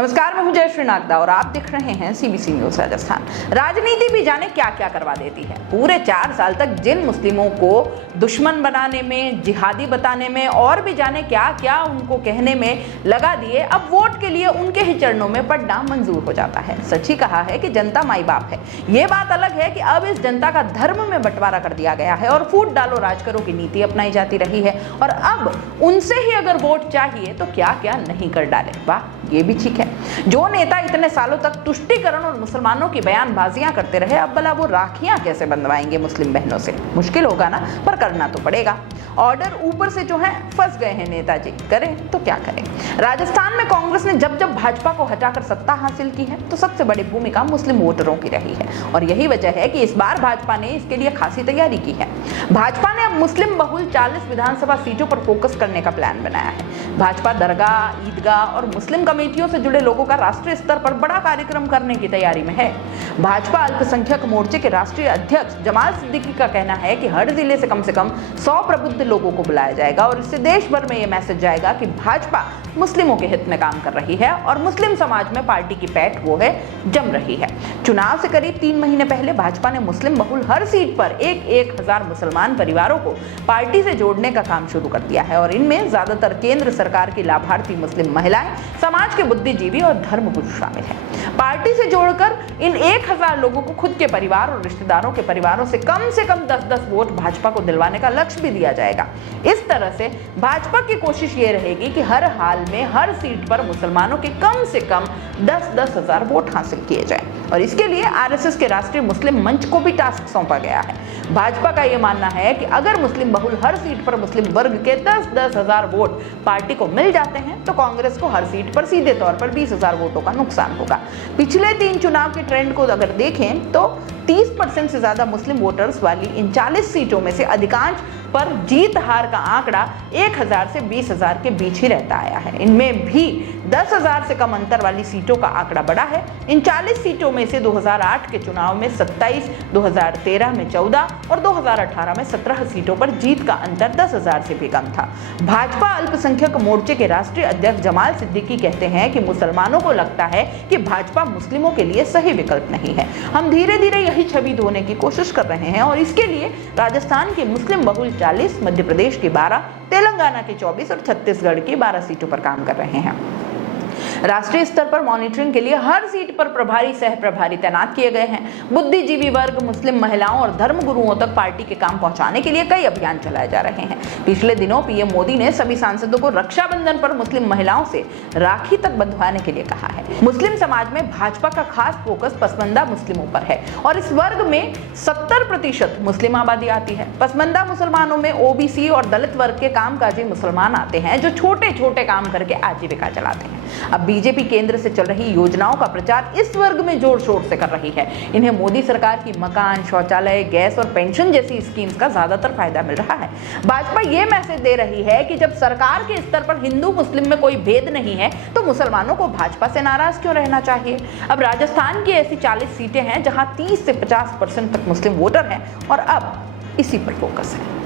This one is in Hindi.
नमस्कार, मैं हूं जयश्री नागदा और आप देख रहे हैं सीबीसी न्यूज राजस्थान। राजनीति भी जाने क्या क्या करवा देती है। पूरे 4 साल तक जिन मुस्लिमों को दुश्मन बनाने में, जिहादी बताने में और भी जाने क्या क्या उनको कहने में लगा दिए, अब वोट के लिए उनके ही चरणों में पड़ना मंजूर हो जाता है। सच ही कहा है कि जनता माई बाप है। ये बात अलग है कि अब इस जनता का धर्म में बंटवारा कर दिया गया है और फूट डालो राज करो की नीति अपनाई जाती रही है। और अब उनसे ही अगर वोट चाहिए तो क्या क्या नहीं कर डाले। वाह, ये भी ठीक है। जो नेता इतने सालों तक तुष्टीकरण और मुसलमानों की बयानबाजियां करते रहे, अब भला वो राखियां कैसे बंधवाएंगे मुस्लिम बहनों से? मुश्किल होगा ना, पर करना तो पड़ेगा। ऑर्डर ऊपर से जो है फंस गए हैं नेताजी, करें तो क्या करें। राजस्थान में कांग्रेस ने जब जब भाजपा को हटाकर सत्ता हासिल की है तो सबसे बड़ी भूमिका मुस्लिम वोटरों की रही है और यही वजह है कि इस बार भाजपा ने इसके लिए खासी तैयारी की है। भाजपा ने अब मुस्लिम बहुल 40 विधानसभा सीटों पर फोकस करने का प्लान बनाया है। भाजपा दरगाह, ईदगाह और मुस्लिम कमेटियों से जुड़े लोगों का राष्ट्रीय स्तर पर बड़ा कार्यक्रम करने की तैयारी में है। भाजपा अल्पसंख्यक मोर्चे के राष्ट्रीय अध्यक्ष जमाल सिद्दीकी का कहना है कि हर जिले से कम 100 प्रबुद्ध लोगों को बुलाया जाएगा और इससे देश भर में यह मैसेज जाएगा कि भाजपा मुस्लिमों के हित में काम कर रही है और मुस्लिम समाज में पार्टी की पैठ वो है जम रही है। चुनाव से करीब 3 महीने पहले भाजपा ने मुस्लिम बहुल हर सीट पर 1,000 मुसलमान परिवारों को पार्टी से जोड़ने का काम शुरू कर दिया है और इनमें ज्यादातर केंद्र सरकार की लाभार्थी मुस्लिम महिलाएं, समाज के बुद्धिजीवी और धर्मगुरु शामिल हैं। पार्टी से जोड़कर इन 1,000 लोगों को खुद के परिवार और रिश्तेदारों के परिवारों से कम 10-10 वोट भाजपा को दिलवाने का लक्ष्य भी दिया जाएगा। इस तरह से भाजपा की कोशिश ये रहेगी कि हर हाल में हर सीट पर मुसलमानों के कम से कम 10-10 हजार वोट हासिल किए जाएं और इसके लिए आरएसएस के राष्ट्रीय मुस्लिम मंच को भी टास्क सौंपा गया है। भाजपा का यह मानना है कि अगर मुस्लिम बहुल हर सीट पर मुस्लिम वर्ग के 10-10 हजार वोट पार्टी को मिल जाते हैं तो कांग्रेस को हर सीट पर सीधे तौर पर 20,000 वोटों का नुकसान होगा। पिछले 3 चुनाव के ट्रेंड को अगर देखें तो 30% से ज्यादा मुस्लिम वोटर्स वाली इन 40 सीटों में से अधिकांश पर जीत हार का आंकड़ा 1,000 से 20,000 के बीच ही रहता आया है। इनमें भी 10,000 से कम अंतर वाली सीटों का आंकड़ा बढ़ा है। इन 40 सीटों में से 2008 के चुनाव में 27, 2013 में 14 और 2018 में 17 सीटों पर जीत का अंतर 10,000 से भी कम था। भाजपा अल्पसंख्यक मोर्चे के राष्ट्रीय अध्यक्ष जमाल सिद्दीकी कहते हैं कि मुसलमानों को लगता है कि भाजपा मुस्लिमों के लिए सही विकल्प नहीं है। हम धीरे धीरे यही छवि धोने की कोशिश कर रहे हैं और इसके लिए राजस्थान की मुस्लिम बहुल 40, मध्य प्रदेश की 12, तेलंगाना की 24 और छत्तीसगढ़ की 12 सीटों पर काम कर रहे हैं। राष्ट्रीय स्तर पर मॉनिटरिंग के लिए हर सीट पर प्रभारी, सह प्रभारी तैनात किए गए हैं। बुद्धिजीवी वर्ग, मुस्लिम महिलाओं और धर्मगुरुओं तक पार्टी के काम पहुंचाने के लिए कई अभियान चलाए जा रहे हैं। पिछले दिनों पीएम मोदी ने सभी सांसदों को रक्षाबंधन पर मुस्लिम महिलाओं से राखी तक बंधवाने के लिए कहा है। मुस्लिम समाज में भाजपा का खास फोकस पसमंदा मुस्लिमों पर है और इस वर्ग में 70% मुस्लिम आबादी आती है। पसमंदा मुसलमानों में ओबीसी और दलित वर्ग के कामकाजी मुसलमान आते हैं जो छोटे छोटे काम करके आजीविका चलाते हैं। अब बीजेपी केंद्र से चल रही योजनाओं का प्रचार इस वर्ग में जोर शोर से कर रही है। इन्हें मोदी सरकार की मकान, शौचालय, गैस और पेंशन जैसी स्कीम्स का ज्यादातर फायदा मिल रहा है। भाजपा ये मैसेज दे रही है कि जब सरकार के स्तर पर हिंदू मुस्लिम में कोई भेद नहीं है तो मुसलमानों को भाजपा से नाराज क्यों रहना चाहिए। अब राजस्थान की ऐसी 40 सीटें हैं जहां 30 से 50% तक मुस्लिम वोटर हैं और अब इसी पर फोकस है।